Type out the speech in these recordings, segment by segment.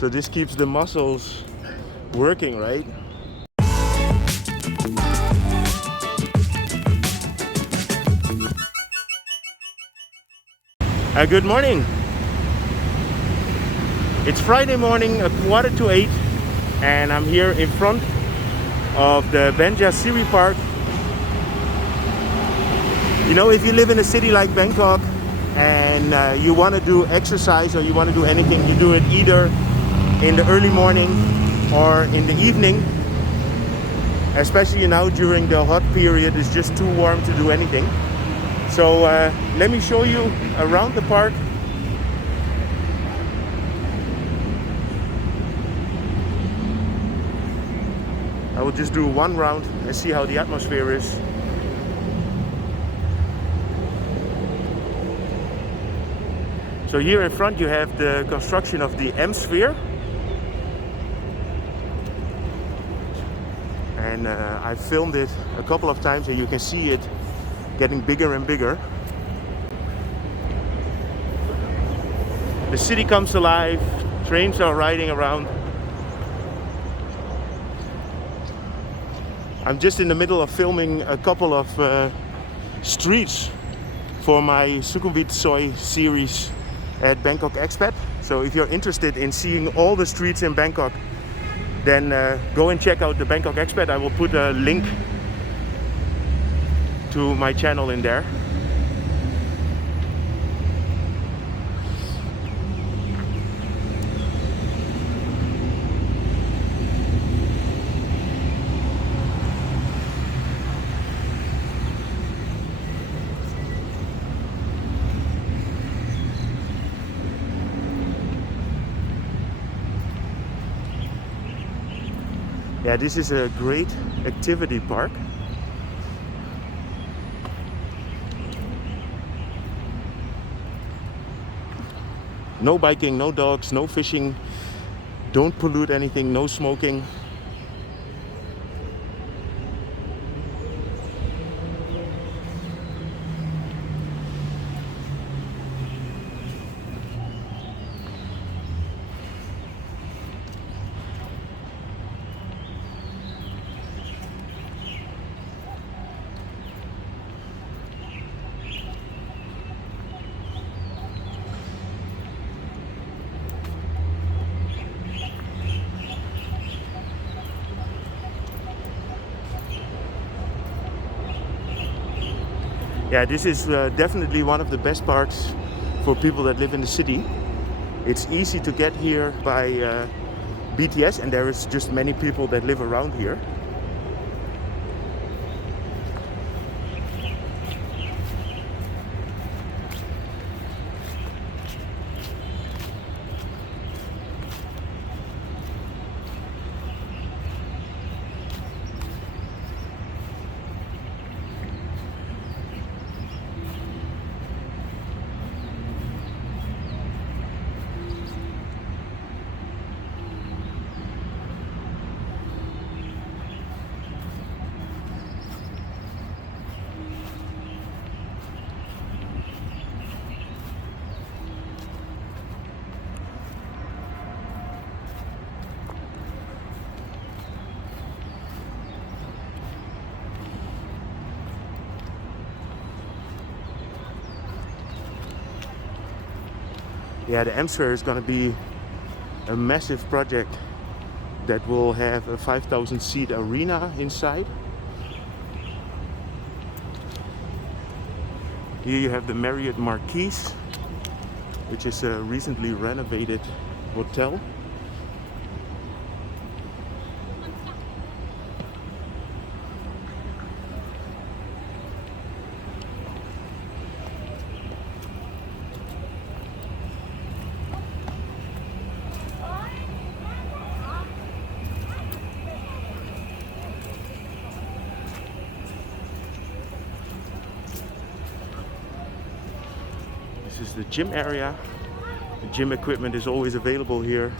So this keeps the muscles working, right? Good morning. It's Friday morning, 7:45, and I'm here in front of the Benchasiri Park. You know, if you live in a city like Bangkok and you want to do exercise or you want to do anything, you do it either in the early morning or in the evening. Especially now during the hot period, it's just too warm to do anything. So let me show you around the park. I will just do one round and see how the atmosphere is. So here in front you have the construction of the M-sphere. And I filmed it a couple of times and you can see it getting bigger and bigger. The city comes alive, trains are riding around. I'm just in the middle of filming a couple of streets for my Sukhumvit Road series at Bangkok Expat. So if you're interested in seeing all the streets in Bangkok, then go and check out the Bangkok Expat. I will put a link to my channel in there. Yeah, this is a great activity park. No biking, no dogs, no fishing, don't pollute anything, no smoking. Yeah, this is definitely one of the best parts for people that live in the city. It's easy to get here by BTS, and there is just many people that live around here. Yeah, the M-sphere is going to be a massive project that will have a 5,000 seat arena inside. Here you have the Marriott Marquise, which is a recently renovated hotel. This is the gym area. The gym equipment is always available here.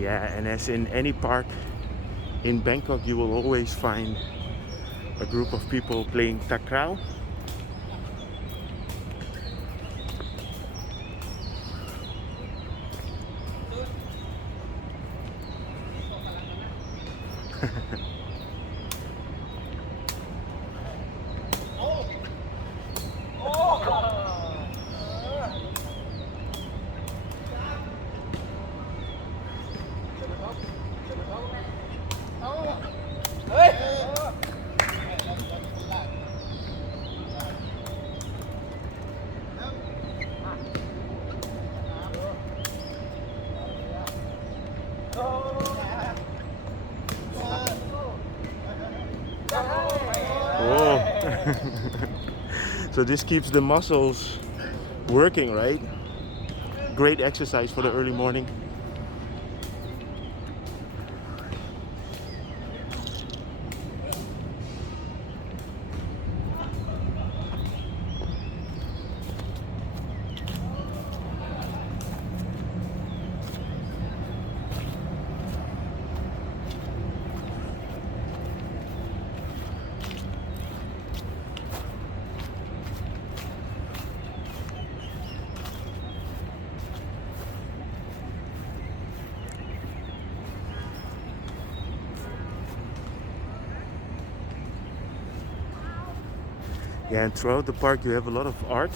Yeah, and as in any park in Bangkok, you will always find a group of people playing Takraw. Oh. So this keeps the muscles working, right? Great exercise for the early morning. Yeah, and throughout the park you have a lot of art.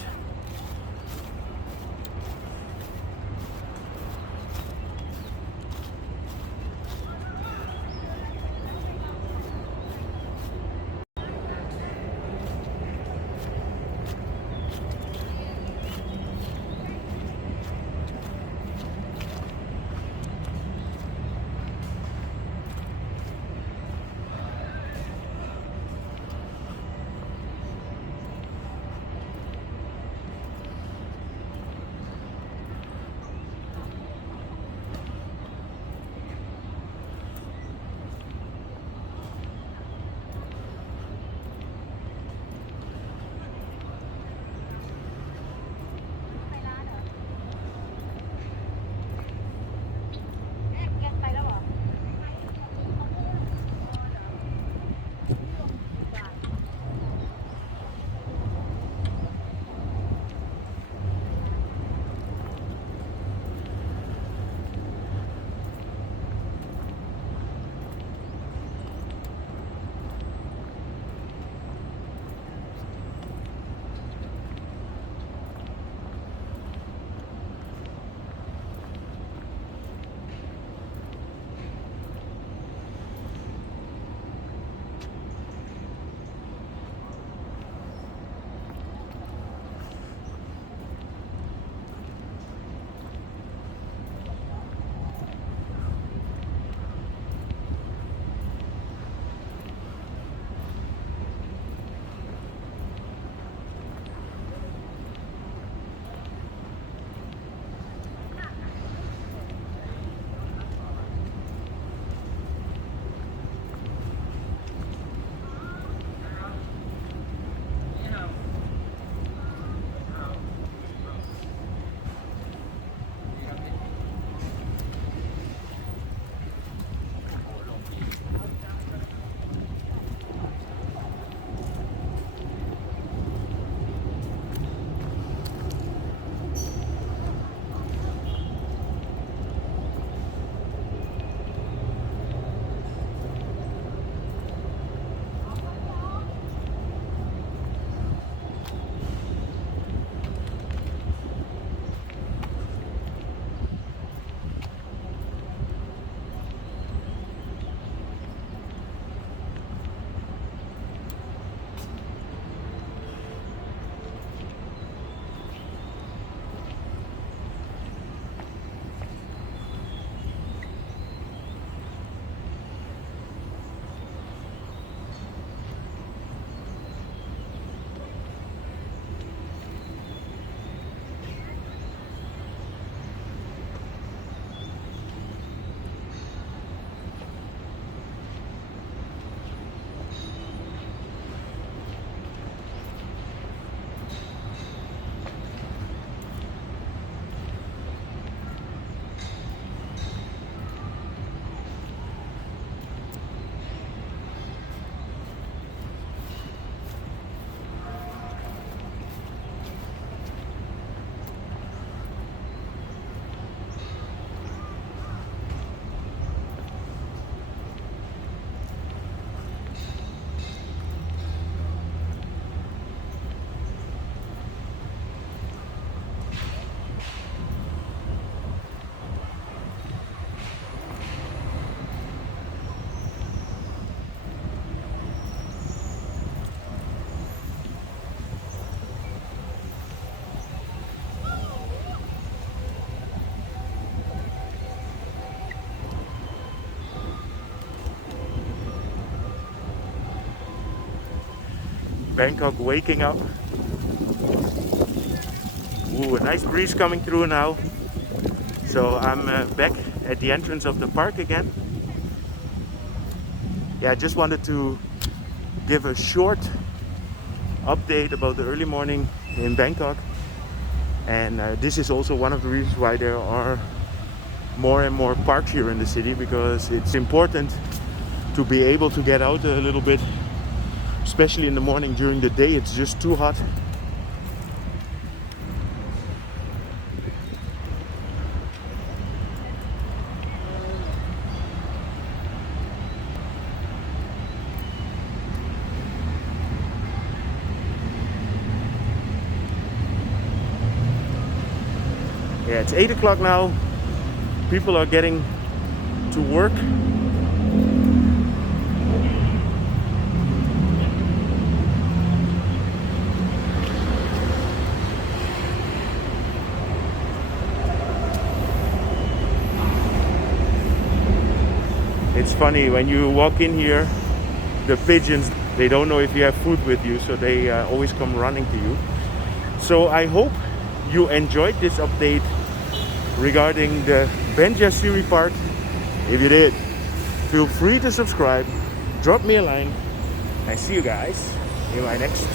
Bangkok waking up. Ooh, a nice breeze coming through now. So I'm back at the entrance of the park again. Yeah, I just wanted to give a short update about the early morning in Bangkok. And this is also one of the reasons why there are more and more parks here in the city, because it's important to be able to get out a little bit, especially in the morning. During the day it's just too hot. Yeah, it's 8 o'clock now. People are getting to work. It's funny, when you walk in here, the pigeons, they don't know if you have food with you, so they always come running to you. So I hope you enjoyed this update regarding the Benchasiri Park. If you did, feel free to subscribe, drop me a line. I see you guys in my next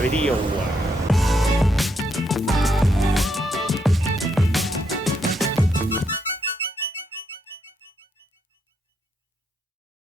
video.